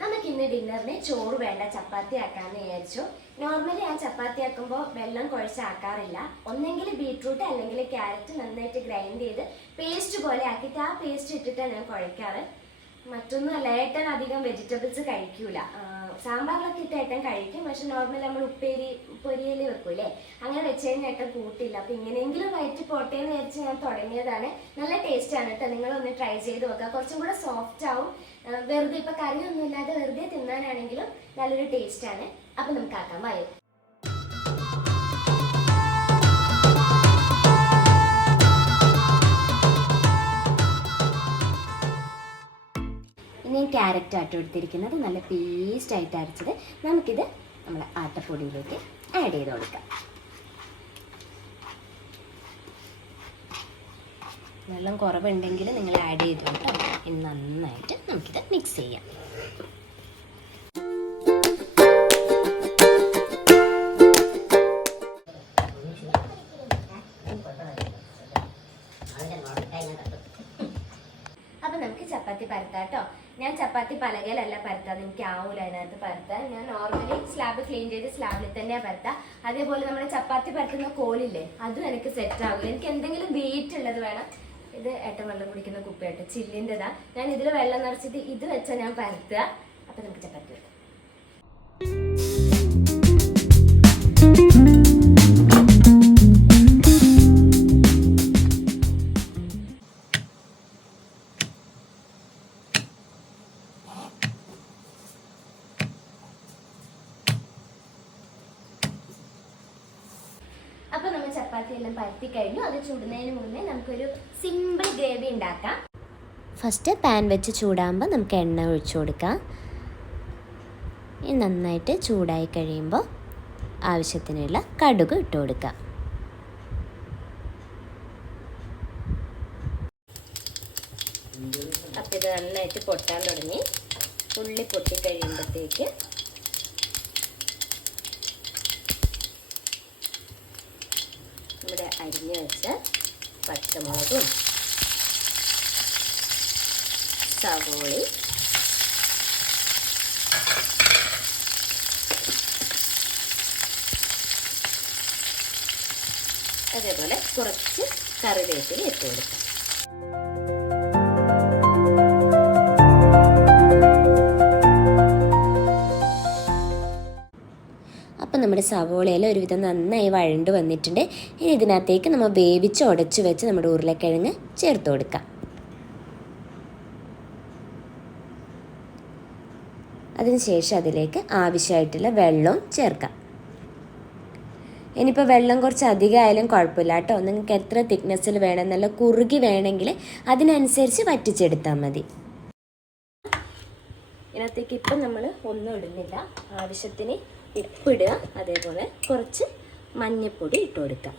നമുക്ക് ഇന്ന് ഡിന്നറിന് ചോറ് വേണ്ട, ചപ്പാത്തി ആക്കാമെന്ന് വിചാരിച്ചു. നോർമലി ഞാൻ ചപ്പാത്തി ആക്കുമ്പോൾ വെള്ളം കുഴച്ചാക്കാറില്ല. ഒന്നെങ്കിൽ ബീട്രൂട്ട് അല്ലെങ്കിൽ ക്യാരറ്റ് നന്നായിട്ട് ഗ്രൈൻഡ് ചെയ്ത് പേസ്റ്റ് പോലെ ആക്കിയിട്ട് ആ പേസ്റ്റ് ഇട്ടിട്ടാണ് ഞാൻ കുഴയ്ക്കാറ്. മറ്റൊന്നുമല്ല, ഏട്ടൻ അധികം വെജിറ്റബിൾസ് കഴിക്കൂല. സാമ്പാറിലൊക്കെ ഇട്ട് ഏട്ടൻ കഴിക്കും, പക്ഷെ നോർമൽ നമ്മൾ പൊരിയൽ വെക്കൂലേ, അങ്ങനെ വെച്ച് കഴിഞ്ഞാൽ ഏട്ടൻ കൂട്ടില്ല. അപ്പം ഇങ്ങനെയെങ്കിലും വയറ്റി പോട്ടെ എന്ന് വിചാരിച്ച് ഞാൻ തുടങ്ങിയതാണ്. നല്ല ടേസ്റ്റാണ് കേട്ടോ, നിങ്ങളൊന്ന് ട്രൈ ചെയ്ത് നോക്കുക. കുറച്ചും കൂടെ സോഫ്റ്റ് ആവും. വെറുതെ ഇപ്പം കറിയൊന്നും ഇല്ലാതെ വെറുതെ തിന്നാനാണെങ്കിലും നല്ലൊരു ടേസ്റ്റാണ്. അപ്പം നമുക്ക് ആക്കാം. വായോ. ഞാൻ ക്യാരറ്റ് ആട്ടം എടുത്തിരിക്കുന്നത് നല്ല പേസ്റ്റായിട്ട് അരച്ചത്. നമുക്കിത് നമ്മുടെ ആട്ടപ്പൊടിയിലേക്ക് ആഡ് ചെയ്ത് കൊടുക്കാം. വെള്ളം കുറവുണ്ടെങ്കിൽ നിങ്ങൾ ആഡ് ചെയ്ത് കൊടുക്കാം. ഇനി നന്നായിട്ട് നമുക്കിത് മിക്സ് ചെയ്യാം. അപ്പം നമുക്ക് ചപ്പാത്തി പരത്താട്ടോ. ഞാൻ ചപ്പാത്തി പലകയിലല്ല പരത്താം, എനിക്ക് ആവൂല അതിനകത്ത് പരത്താൻ. ഞാൻ നോർമലി സ്ലാബ് ക്ലീൻ ചെയ്ത് സ്ലാബിൽ തന്നെയാണ് പരത്താം. അതേപോലെ നമ്മുടെ ചപ്പാത്തി പരത്തുന്ന കോലില്ലേ, അതും എനിക്ക് സെറ്റ് ആവില്ല. എനിക്ക് എന്തെങ്കിലും വെയിറ്റ് ഉള്ളത് വേണം. ഇത് ഏട്ടൻ വെള്ളം കുടിക്കുന്ന കുപ്പിയായിട്ട് ചില്ലിൻ്റെതാ. ഞാൻ ഇതിൽ വെള്ളം നിറച്ചിട്ട് ഇത് വെച്ചാൽ ഞാൻ പരത്തുക. അപ്പം നമുക്ക് ചപ്പാത്തി വെക്കാം. അപ്പോൾ നമ്മൾ ചപ്പാത്തി എല്ലാം പരത്തി കഴിഞ്ഞു. അത് ചുടുന്നതിന് മുന്നേ നമുക്കൊരു സിമ്പിൾ ഗ്രേവി ഉണ്ടാക്കാം. ഫസ്റ്റ് പാൻ വെച്ച് ചൂടാകുമ്പോൾ നമുക്ക് എണ്ണ ഒഴിച്ചു കൊടുക്കാം. നന്നായിട്ട് ചൂടായി കഴിയുമ്പോൾ ആവശ്യത്തിനുള്ള കടുക് ഇട്ട് കൊടുക്കാം. അപ്പോൾ ഇത് നന്നായിട്ട് പൊട്ടാൻ തുടങ്ങി. ഉള്ളി പൊട്ടി കഴിയുമ്പോഴത്തേക്ക് നമ്മുടെ അരിഞ്ഞ് വെച്ച പച്ചമുളകും സവോളി അതേപോലെ കുറച്ച് കറിവേപ്പില ഇട്ട് കൊടുക്കാം. അപ്പം നമ്മുടെ സവോളയിൽ ഒരുവിധം നന്നായി വഴണ്ട് വന്നിട്ടുണ്ട്. ഇനി ഇതിനകത്തേക്ക് നമ്മൾ വേവിച്ച് ഉടച്ച് വെച്ച് നമ്മുടെ ഉരുളക്കിഴങ്ങ് ചേർത്ത് കൊടുക്കാം. അതിനുശേഷം അതിലേക്ക് ആവശ്യമായിട്ടുള്ള വെള്ളവും ചേർക്കാം. ഇനിയിപ്പോൾ വെള്ളം കുറച്ച് അധികമായാലും കുഴപ്പമില്ല കേട്ടോ. നിങ്ങൾക്ക് എത്ര തിക്നെസ്സിൽ വേണം, നല്ല കുറുകി വേണമെങ്കിൽ അതിനനുസരിച്ച് വറ്റിച്ചെടുത്താൽ മതി. ഇതിനകത്തേക്ക് ഇപ്പം നമ്മൾ ഒന്നും ഇടുന്നില്ല. ആവശ്യത്തിന് ഉപ്പിടുക, അതേപോലെ കുറച്ച് മഞ്ഞൾപ്പൊടി ഇട്ട് കൊടുക്കാം.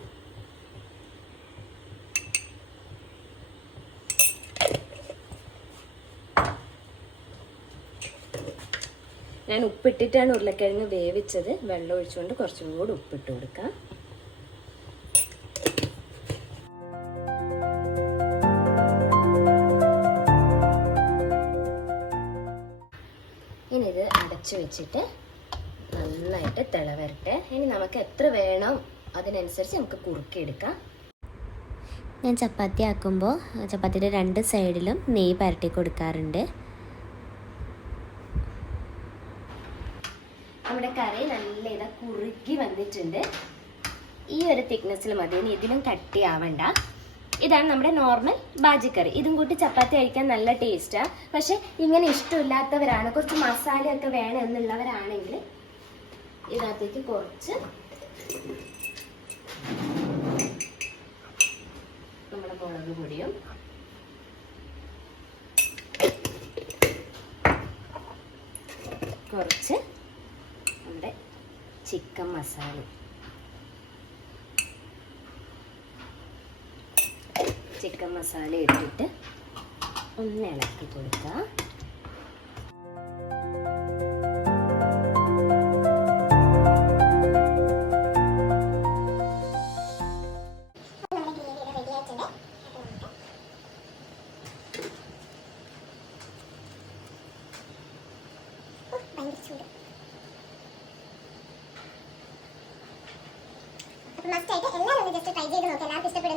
ഞാൻ ഉപ്പിട്ടിട്ടാണ് ഉരുളക്കിഴങ്ങ് വേവിച്ചത്. വെള്ളം ഒഴിച്ചുകൊണ്ട് കുറച്ചും കൂടി ഉപ്പിട്ട് കൊടുക്കാം. ഇനി ഇത് അടച്ചു വെച്ചിട്ട് നന്നായിട്ട് തിളവരട്ടെ. ഇനി നമുക്ക് എത്ര വേണം അതിനനുസരിച്ച് നമുക്ക് കുറുക്കിയെടുക്കാം. ഞാൻ ചപ്പാത്തി ആക്കുമ്പോൾ ചപ്പാത്തിയുടെ രണ്ട് സൈഡിലും നെയ്യ് പരട്ടി കൊടുക്കാറുണ്ട്. നമ്മുടെ കറി നല്ല ഇതാ കുറുക്കി വന്നിട്ടുണ്ട്. ഈ ഒരു തിക്നെസ്സിൽ മതി, ഇനി ഇതിലും കട്ടിയാവണ്ട. ഇതാണ് നമ്മുടെ നോർമൽ ബാജിക്കറി. ഇതും കൂട്ടി ചപ്പാത്തി കഴിക്കാൻ നല്ല ടേസ്റ്റാണ്. പക്ഷെ ഇങ്ങനെ ഇഷ്ടമില്ലാത്തവരാണ്, കുറച്ച് മസാലയൊക്കെ വേണം എന്നുള്ളവരാണെങ്കിൽ ഇതിനകത്തേക്ക് കുറച്ച് നമ്മുടെ മുളക് പൊടിയും കുറച്ച് നമ്മുടെ ചിക്കൻ മസാല ഇട്ടിട്ട് ഒന്ന് ഇളക്കി കൊടുക്കുക. ചൂട്. അപ്പോൾ മസ്റ്റ് ആയിട്ട് എല്ലാവരും ഒന്ന് ജസ്റ്റ് ട്രൈ ചെയ്ത് നോക്കുക. എല്ലാവർക്കും ഇഷ്ടപ്പെടും